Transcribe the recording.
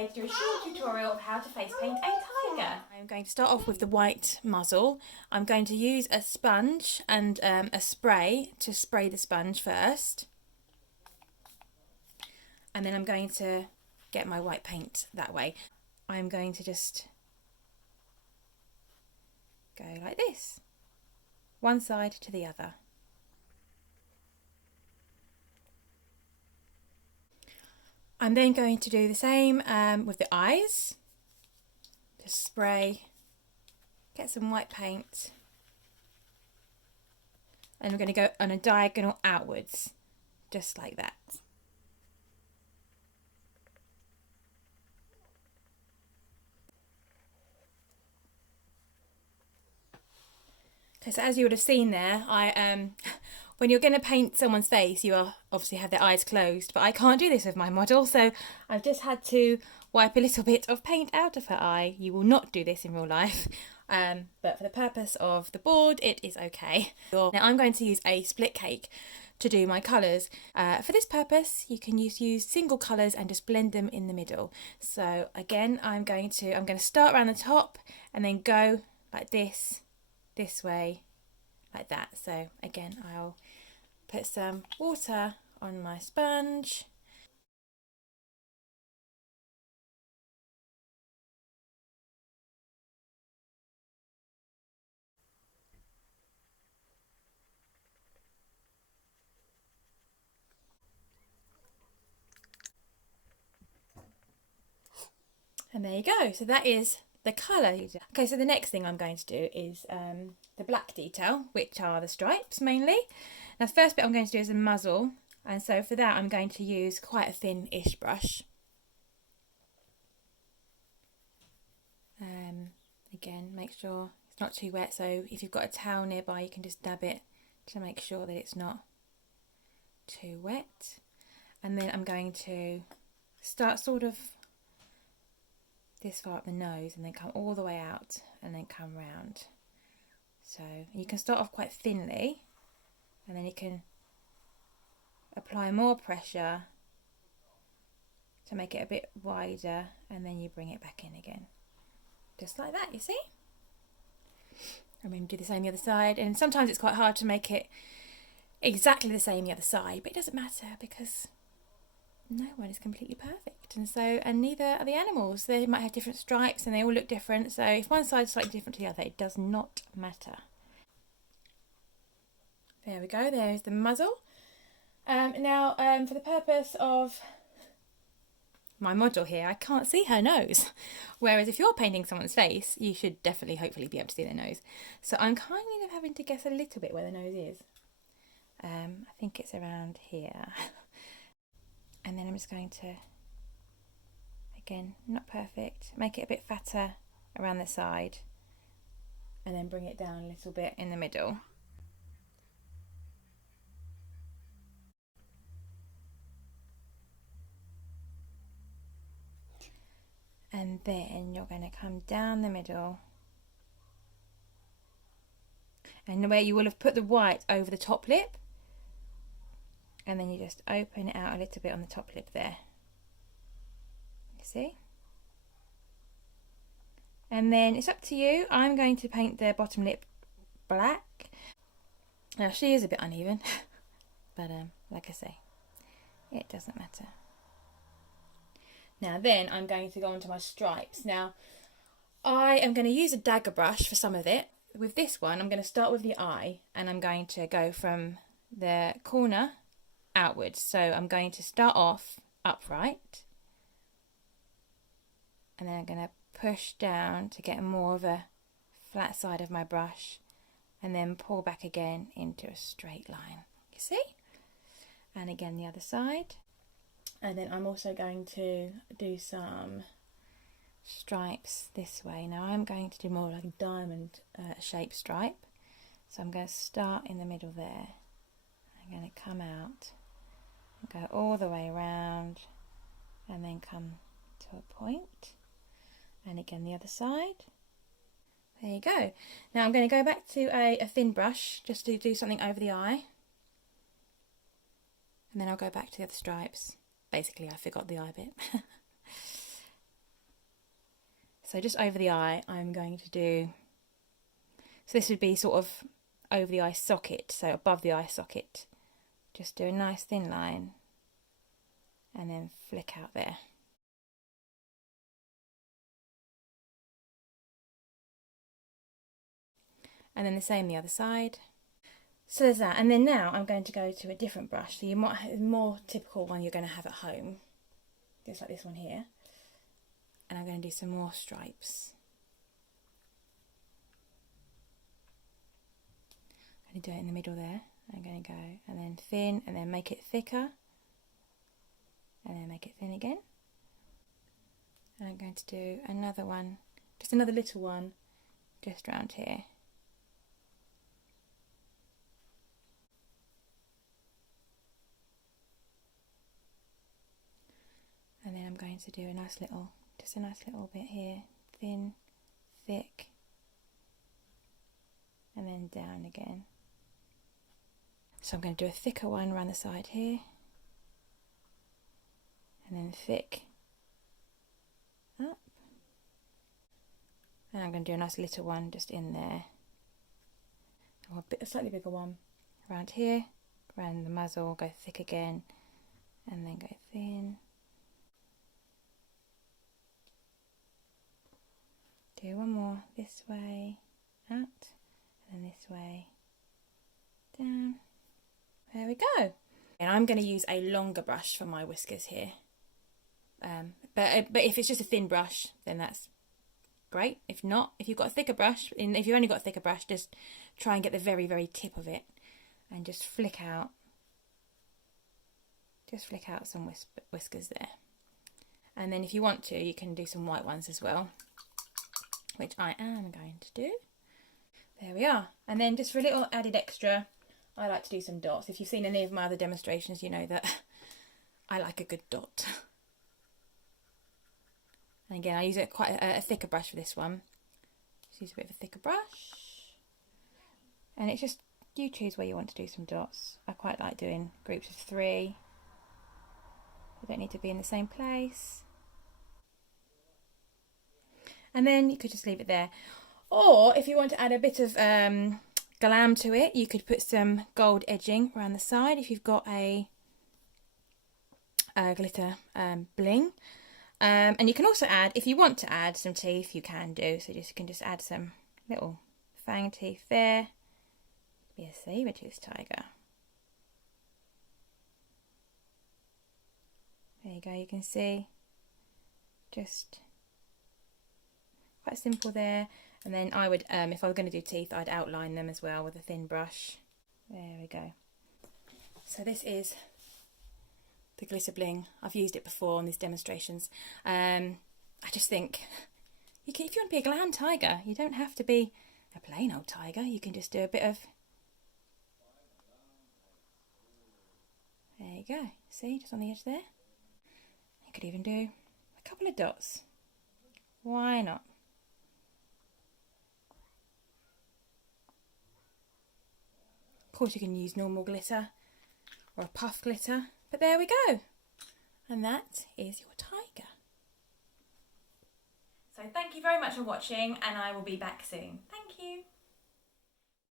today to do a short tutorial of how to face paint a tiger. I'm going to start off with the white muzzle. I'm going to use a sponge and a spray to spray the sponge first. And then I'm going to get my white paint that way. I'm going to just go like this, one side to the other. I'm then going to do the same with the eyes. Just spray, get some white paint, and we're going to go on a diagonal outwards, just like that. Okay, so as you would have seen there, when you're going to paint someone's face, you obviously have their eyes closed, but I can't do this with my model, so I've just had to wipe a little bit of paint out of her eye. You will not do this in real life, but for the purpose of the board, it is okay. Now I'm going to use a split cake to do my colours. For this purpose, you can use single colours and just blend them in the middle. So again, I'm going to start around the top and then go like this way, like that. So again, I'll put some water on my sponge. And there you go. So that is the colour. Okay, so the next thing I'm going to do is the black detail, which are the stripes mainly. Now the first bit I'm going to do is a muzzle, and so for that I'm going to use quite a thin-ish brush. Again, make sure it's not too wet, so if you've got a towel nearby you can just dab it to make sure that it's not too wet. And then I'm going to start sort of this far up the nose and then come all the way out and then come round. So you can start off quite thinly and then you can apply more pressure to make it a bit wider, and then you bring it back in again. Just like that, you see? And then do the same the other side, and sometimes it's quite hard to make it exactly the same the other side, but it doesn't matter because no one is completely perfect, and neither are the animals. They might have different stripes and they all look different, so if one side is slightly different to the other, it does not matter. There we go, there's the muzzle. Now for the purpose of my model here, I can't see her nose, whereas if you're painting someone's face you should definitely hopefully be able to see their nose. So I'm kind of having to guess a little bit where the nose is. I think it's around here. And then I'm just going to, again, not perfect, make it a bit fatter around the side and then bring it down a little bit in the middle. And then you're going to come down the middle, and where you will have put the white over the top lip, and then you just open it out a little bit on the top lip there, you see? And then it's up to you. I'm going to paint the bottom lip black. Now she is a bit uneven, but like I say, it doesn't matter. Now then I'm going to go on to my stripes. Now I am going to use a dagger brush for some of it. With this one I'm going to start with the eye, and I'm going to go from the corner outwards. So I'm going to start off upright, and then I'm going to push down to get more of a flat side of my brush, and then pull back again into a straight line, you see? And again the other side. And then I'm also going to do some stripes this way. Now I'm going to do more like a diamond shaped stripe. So I'm going to start in the middle there. I'm going to come out and go all the way around and then come to a point. And again the other side. There you go. Now I'm going to go back to a thin brush just to do something over the eye. And then I'll go back to the other stripes. Basically I forgot the eye bit. So just over the eye, I'm going to do, so this would be sort of over the eye socket, so above the eye socket. Just do a nice thin line and then flick out there. And then the same the other side. So there's that. And then now I'm going to go to a different brush. So you might have a more typical one you're going to have at home. Just like this one here. And I'm going to do some more stripes. I'm going to do it in the middle there. I'm going to go and then thin and then make it thicker. And then make it thin again. And I'm going to do another one, just another little one, just around here. And then I'm going to do a nice little, just a nice little bit here, thin, thick, and then down again. So I'm going to do a thicker one around the side here, and then thick, up. And I'm going to do a nice little one just in there. A slightly bigger one around here, around the muzzle, go thick again, and then go thin. Do one more this way, out, and then this way, down. There we go. And I'm going to use a longer brush for my whiskers here. But if it's just a thin brush, then that's great. If not, if you've got a thicker brush, if you've only got a thicker brush, just try and get the very, very tip of it and just flick out. Just flick out some whiskers there. And then if you want to, you can do some white ones as well, which I am going to do. There we are. And then just for a little added extra, I like to do some dots. If you've seen any of my other demonstrations, you know that I like a good dot. And again, I use quite a thicker brush for this one. Just use a bit of a thicker brush. And it's just, you choose where you want to do some dots. I quite like doing groups of 3. They don't need to be in the same place. And then you could just leave it there. Or if you want to add a bit of glam to it, you could put some gold edging around the side if you've got a glitter bling. And you can also add, if you want to add some teeth, you can do. So you can just add some little fang teeth there. Be a saber-toothed tiger. There you go, you can see. Just quite simple there. And then I would, if I were going to do teeth, I'd outline them as well with a thin brush. There we go. So this is the glitter bling. I've used it before on these demonstrations. I just think, if you want to be a glam tiger, you don't have to be a plain old tiger. You can just do a bit of, there you go. See, just on the edge there. You could even do a couple of dots. Why not? Of course you can use normal glitter or a puff glitter, but there we go. And that is your tiger. So thank you very much for watching, and I will be back soon. Thank you.